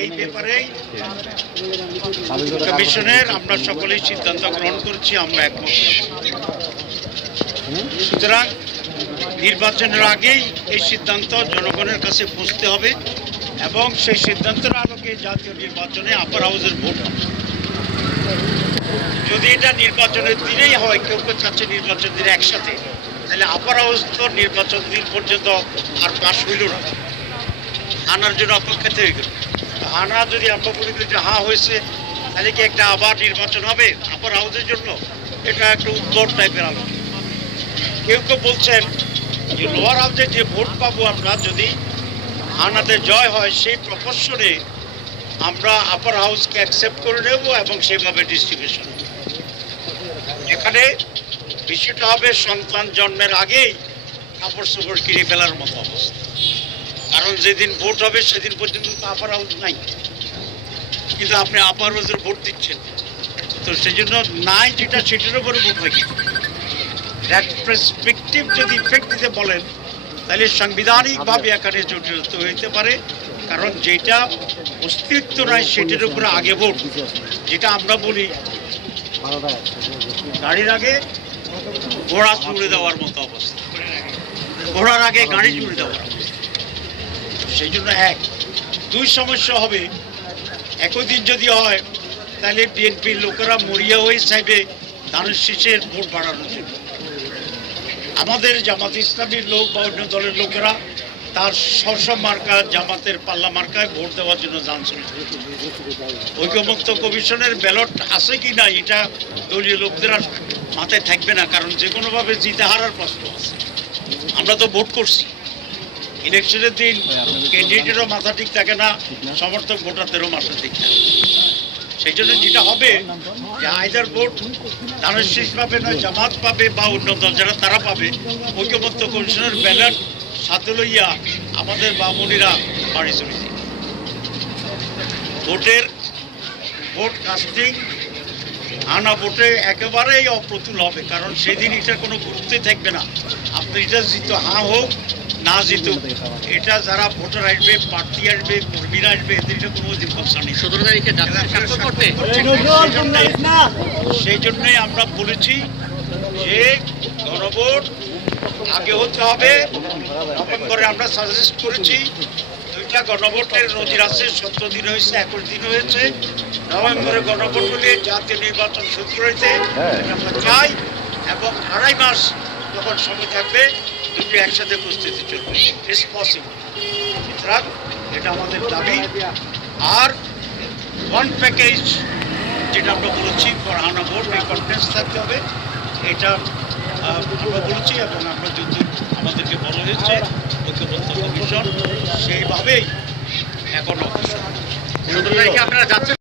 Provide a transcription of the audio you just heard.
এই ব্যাপারেই কমিশনের আমরা সকলেই সিদ্ধান্ত গ্রহণ করছি আমরা একমত সুতরাং নির্বাচনের আগেই এই সিদ্ধান্ত জনগণের কাছে পৌঁছতে হবে এবং সেই সিদ্ধান্তের আলোকে জাতীয় নির্বাচনে আপার হাউসের ভোট হবে। যদি এটা নির্বাচনের দিনেই হয় কেউ কেউ চাচ্ছে নির্বাচন দিনে একসাথে তাহলে আপার হাউস তো নির্বাচন দিন পর্যন্ত আর পাশ হইল না। আনার জন্য অপেক্ষাতে হয়ে গেল আনা যদি বলি যে হা হয়েছে, তাহলে কি একটা আবার নির্বাচন হবে? আপার হাউসের জন্য এটা একটা উদ্ভট টাইপের আলোচনা। কেউ কেউ বলছেন যে লোয়ার হাউসে যে ভোট পাবো আমরা, যদি আনাতে জয় হয়, সেই প্রপোর্শনে আমরা আপার হাউসকে অ্যাকসেপ্ট করে নেব এবং সেভাবে ডিস্ট্রিবিউশন এখানে বিষয়টা হবে সন্তান জন্মের আগেই কাপড় চোপড় কিনে ফেলার মতো অবস্থা। কারণ যেদিন ভোট হবে সেদিন পর্যন্ত তো আপার হাউস নাই। কিন্তু আপনি আপার হাউসের ভোট দিচ্ছেন। তো সেই জন্য নাই যেটা সেটার উপরে ভোট হয় রেট্রোস্পেক্টিভ যদি ইফেক্ট দিতে বলেন তাহলে সাংবিধানিকভাবে এখানে জটিলতা হইতে পারে। কারণ যেটা অস্তিত্ব নয় সেটার উপরে আগে ভোট। যেটা আমরা বলি গাড়ির আগে ঘোড়া চুড়ে দেওয়ার মতো অবস্থা। ঘোড়ার আগে গাড়ি চুড়ে দেওয়ার সেই জন্য এক। দুই সমস্যা হবে। একই দিন যদি হয়, তাহলে বিএনপির লোকেরা মরিয়া হয়ে চাইবে ধানের শীষের ভোট বাড়ানোর জন্য। আমাদের জামাত ইসলামীর লোক বা অন্য দলের লোকেরা তার সরসব মার্কা, জামাতের পাল্লা মার্কায় ভোট দেওয়ার জন্য জানছিল ঐক্যমুক্ত কমিশনের ব্যালট আছে কি না, এটা দলীয় লোকদের মাথায় থাকবে না, কারণ যে কোনোভাবে জিতে হারার প্রশ্ন আছে। আমরা তো ভোট করছি। ইলেকশনের দিন ক্যান্ডিডেটেরও মাথা ঠিক থাকে না সমর্থক ভোটারদেরও মাথা ঠিক থাকে সেই জন্য যেটা হবে যে আইদার ভোট ধানের শীষ পাবে না জামাত পাবে বা অন্য দল যারা তারা পাবে। ঐক্যবদ্ধ কমিশনের ব্যালট সাথে লইয়া আমাদের বামুনিরা বাড়ি চলে যায় ভোটের ভোট কাস্টিং আনা ভোটে একেবারেই অপ্রতুল হবে কারণ সেদিন এটার কোনো গুরুত্বই থাকবে না। আপনি এটা জিত হা হোক না জিত। এটা যারা ভোটার আসবে প্রার্থী আসবে কর্মীরা আসবে এদের কোনো দীপকসা নেই। সতেরো তারিখে সেই জন্যই আমরা বলেছি যে গণভোট আগে হতে হবে। নভেম্বরে আমরা সাজেস্ট করেছি দুইটা গণভোটের নজির আছে সত্তর দিন হয়েছে একুশ দিন হয়েছে। নভেম্বরে গণভোট হলে জাতীয় নির্বাচন শুরু হয়েছে আমরা চাই। এবং আড়াই মাস যখন সময় থাকবে, দুটো একসাথে প্রস্তুতি চলবে। ইটস পসিবল সুতরাং এটা আমাদের দাবি। আর ওয়ান প্যাকেজ যেটা আমরা বলেছি পড়ানো ভোট এই কনফিডেন্স থাকতে হবে। এটা আমরা বলেছি এবং আমরা যদি আমাদেরকে বলা হয়েছে, ঐক্যবদ্ধ কমিশন, সেইভাবেই এখন অগ্রসর আপনারা যাচ্ছেন?